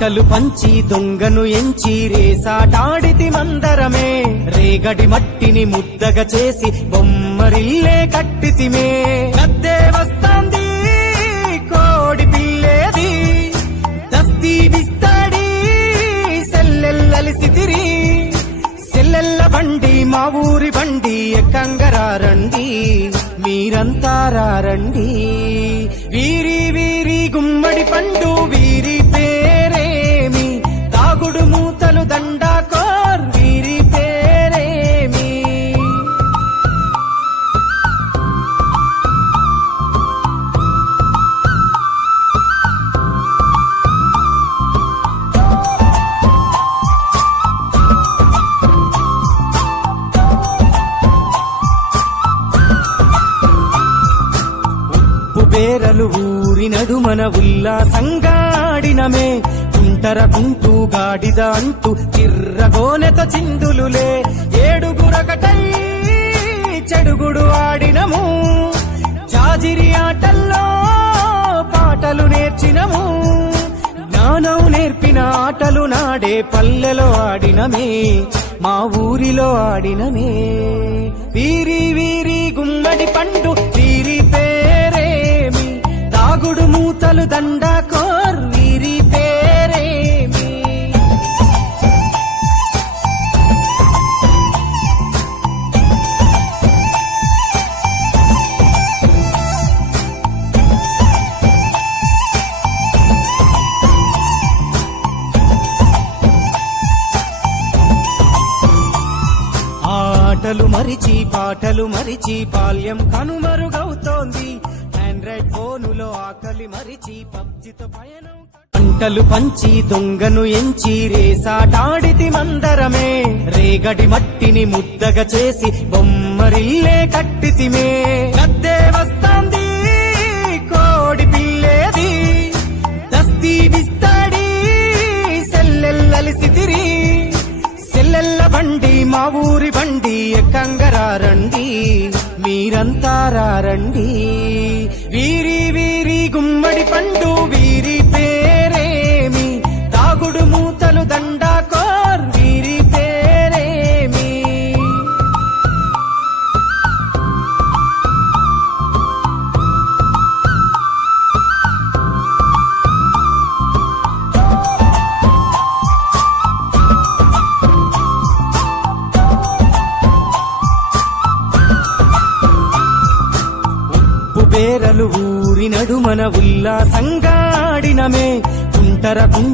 పంటలు పంచి దొంగను ఎంచి రేసాటాడితి మందరమే రేగడి మట్టిని ముద్దగా చేసి బొమ్మరిల్లే కట్టితిమే గద్దే వస్తాంది కోడి పిల్లేది దస్తీ బిస్తాడి సెల్లెల్లలిసితిరి సెల్లెల్ల బండి మా ఊరి బండి ఎక్కంగరారండి మీరంతా రారండి వీరి వీరి గుమ్మడి పండు వీరి పేరేమి తాగుడు మూతలు దండాకోర్ వీరి పేరేమి బేరలు ఊరి నడుమన ఉల్లాసంగాడినమే కుంటర కుంటూ గాడిద అంటూ చిర్రగోనెత చిందులులే ఏడుగురకటై చెడుగుడు ఆడినము జాజిరి ఆటల్లో పాటలు నేర్చినము జ్ఞానం నేర్పిన ఆటలు నాడే పల్లెలో ఆడినమే మా ఊరిలో ఆడినమే వీరి వీరి గుమ్మడి పండు వీరి పేరేమి తాగుడు మూతలు దండాకోర్ వీరి పేరేమి ఆటలు మరిచి పాటలు మరిచి బాల్యం కనుమరుగవుతోంది ఆండ్రాయిడ్ ఫోనులో ఆకలి మరిచి పబ్జితో పయనం పంటలు పంచి దొంగను ఎంచి రేసాటాడితి మందరమే రేగడి మట్టిని ముద్దగా చేసి బొమ్మరిల్లే కట్టితిమే గద్దే వస్తాంది కోడి పిల్లేది దస్తీ బిస్తాడి సెల్లెల్లలిసితిరి సెల్లెల్ల బండి మా ఊరి బండి ఎక్కంగరారండి మీరంతా రారండి వీరి వీరి గుమ్మడి పండు వీరి పేరేమి తాగుడు మూతలు దండాకోర్ వీరి పేరేమి బేరలు ఊరి నడుమన ఉల్లాసంగాడినమే కుంటర కుంటూ